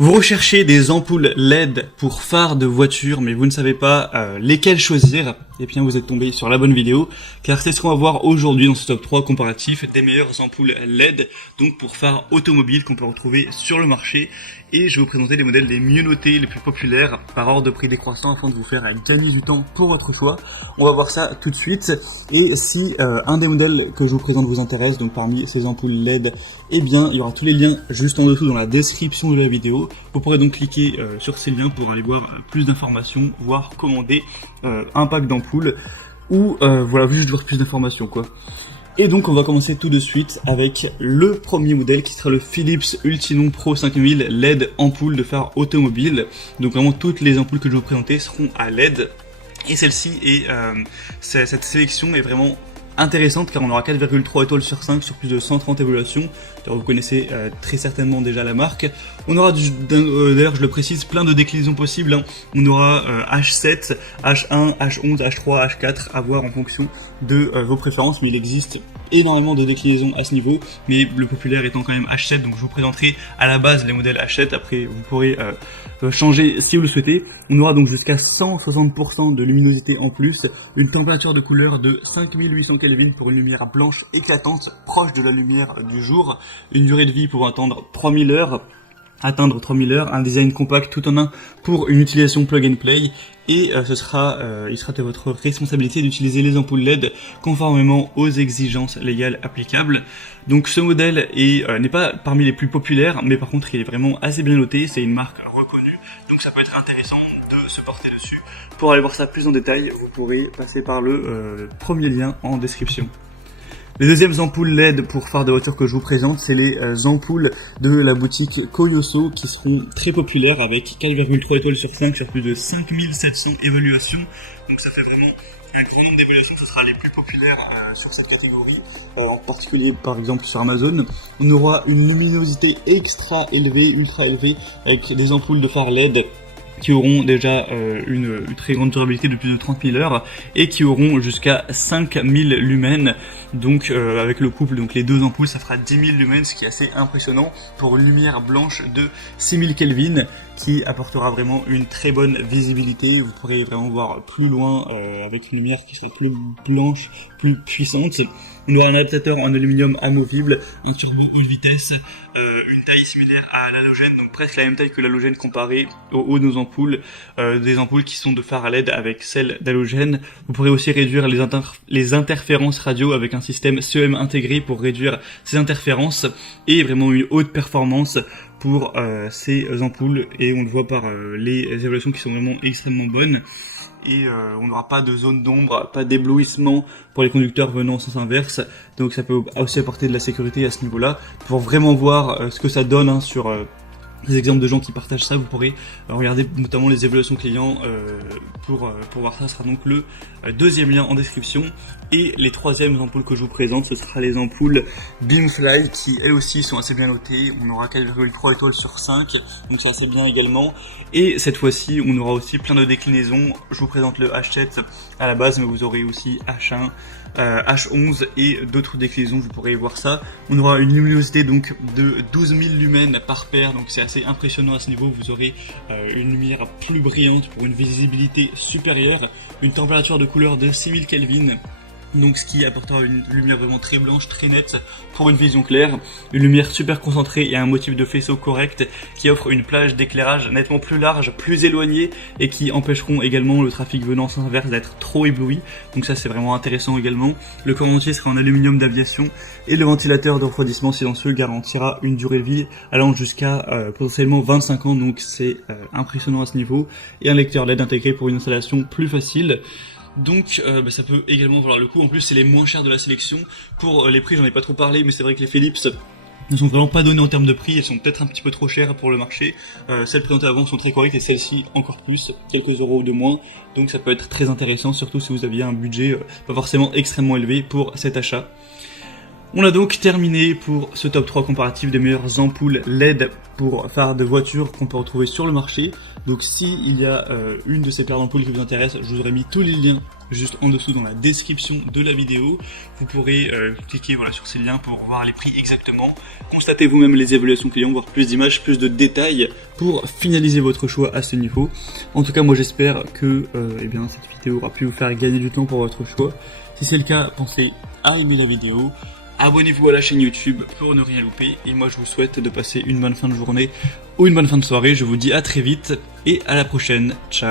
Vous recherchez des ampoules LED pour phare de voiture, mais vous ne savez pas lesquelles choisir, et bien vous êtes tombé sur la bonne vidéo, car c'est ce qu'on va voir aujourd'hui dans ce top 3 comparatif des meilleures ampoules LED, donc pour phare automobile qu'on peut retrouver sur le marché, et je vais vous présenter les modèles les mieux notés, les plus populaires, par ordre de prix décroissant, afin de vous faire gagner du temps pour votre choix. On va voir ça tout de suite, et si un des modèles que je vous présente vous intéresse, donc parmi ces ampoules LED, eh bien il y aura tous les liens juste en dessous dans la description de la vidéo. Vous pourrez donc cliquer sur ces liens pour aller voir plus d'informations, voire commander un pack d'ampoules ou voilà, juste voir plus d'informations quoi. Et donc on va commencer tout de suite avec le premier modèle qui sera le Philips Ultinon Pro 5000 LED ampoule de phare automobile. Donc vraiment toutes les ampoules que je vais vous présenter seront à LED. Et celle-ci est cette sélection est vraiment intéressante car on aura 4,3 étoiles sur 5 sur plus de 130 évaluations. Vous connaissez très certainement déjà la marque. On aura d'ailleurs, je le précise, plein de déclinaisons possibles, hein. On aura H7, H1, H11, H3, H4 à voir en fonction de vos préférences, mais il existe énormément de déclinaisons à ce niveau, mais le populaire étant quand même H7, donc je vous présenterai à la base les modèles H7, après vous pourrez changer si vous le souhaitez. On aura donc jusqu'à 160% de luminosité en plus, une température de couleur de 5800 Kelvin pour une lumière blanche éclatante, proche de la lumière du jour, une durée de vie pouvant atteindre 3000 heures, un design compact tout en un pour une utilisation plug and play, et il sera de votre responsabilité d'utiliser les ampoules LED conformément aux exigences légales applicables. Donc ce modèle n'est pas parmi les plus populaires, mais par contre il est vraiment assez bien noté, c'est une marque reconnue, donc ça peut être intéressant de se porter dessus. Pour aller voir ça plus en détail, vous pourrez passer par le premier lien en description. Les deuxièmes ampoules LED pour phare de voiture que je vous présente, c'est les ampoules de la boutique Koyoso qui seront très populaires avec 4,3 étoiles sur 5 sur plus de 5700 évaluations. Donc ça fait vraiment un grand nombre d'évaluations, ce sera les plus populaires sur cette catégorie, en particulier par exemple sur Amazon. On aura une luminosité extra élevée, ultra élevée, avec des ampoules de phare LED qui auront déjà une très grande durabilité de plus de 30 000 heures et qui auront jusqu'à 5000 lumens. Donc avec le couple, donc les deux ampoules, ça fera 10 000 lumens, ce qui est assez impressionnant pour une lumière blanche de 6000 Kelvin qui apportera vraiment une très bonne visibilité. Vous pourrez vraiment voir plus loin avec une lumière qui sera plus blanche, plus puissante. On aura un adaptateur en aluminium amovible, un turbo haute vitesse, une taille similaire à l'halogène, donc presque la même taille que l'halogène comparé au haut de nos ampoules, des ampoules qui sont de phare à LED avec celles d'halogène. Vous pourrez aussi réduire les interférences radio avec un système CEM intégré pour réduire ces interférences, et vraiment une haute performance pour ces ampoules, et on le voit par les évaluations qui sont vraiment extrêmement bonnes. Et on n'aura pas de zone d'ombre, pas d'éblouissement pour les conducteurs venant en sens inverse, donc ça peut aussi apporter de la sécurité à ce niveau-là. Pour vraiment voir ce que ça donne hein, sur les exemples de gens qui partagent ça, vous pourrez regarder notamment les évaluations clients pour voir ça. Ce sera donc le deuxième lien en description. Et les troisièmes ampoules que je vous présente, ce sera les ampoules Beamfly qui elles aussi sont assez bien notées. On aura 4,3 étoiles sur 5, donc c'est assez bien également. Et cette fois-ci, on aura aussi plein de déclinaisons. Je vous présente le H7 à la base, mais vous aurez aussi H1, H11 et d'autres déclinaisons, vous pourrez voir ça. On aura une luminosité donc de 12 000 lumens par paire, donc c'est assez impressionnant à ce niveau. Vous aurez une lumière plus brillante pour une visibilité supérieure, une température de couleur de 6000 Kelvin. Donc ce qui apportera une lumière vraiment très blanche, très nette pour une vision claire, une lumière super concentrée et un motif de faisceau correct qui offre une plage d'éclairage nettement plus large, plus éloignée, et qui empêcheront également le trafic venant en sens inverse d'être trop ébloui. Donc ça c'est vraiment intéressant également. Le corps entier sera en aluminium d'aviation et le ventilateur de refroidissement silencieux garantira une durée de vie allant jusqu'à potentiellement 25 ans, donc c'est impressionnant à ce niveau, et un lecteur LED intégré pour une installation plus facile. Donc ça peut également valoir le coup. En plus c'est les moins chers de la sélection. Pour les prix j'en ai pas trop parlé, mais c'est vrai que les Philips ne sont vraiment pas donnés en termes de prix. Elles sont peut-être un petit peu trop chères pour le marché. Celles présentées avant sont très correctes, et celles-ci encore plus, quelques euros de moins. Donc ça peut être très intéressant, surtout si vous aviez un budget pas forcément extrêmement élevé pour cet achat. On a donc terminé pour ce top 3 comparatif des meilleures ampoules LED pour phare de voiture qu'on peut retrouver sur le marché. Donc s'il y a une de ces paires d'ampoules qui vous intéresse, je vous aurais mis tous les liens juste en dessous dans la description de la vidéo. Vous pourrez cliquer sur ces liens pour voir les prix exactement, constatez vous-même les évaluations clients, voir plus d'images, plus de détails pour finaliser votre choix à ce niveau. En tout cas, moi j'espère que cette vidéo aura pu vous faire gagner du temps pour votre choix. Si c'est le cas, pensez à aimer la vidéo. Abonnez-vous à la chaîne YouTube pour ne rien louper. Et moi, je vous souhaite de passer une bonne fin de journée ou une bonne fin de soirée. Je vous dis à très vite et à la prochaine. Ciao.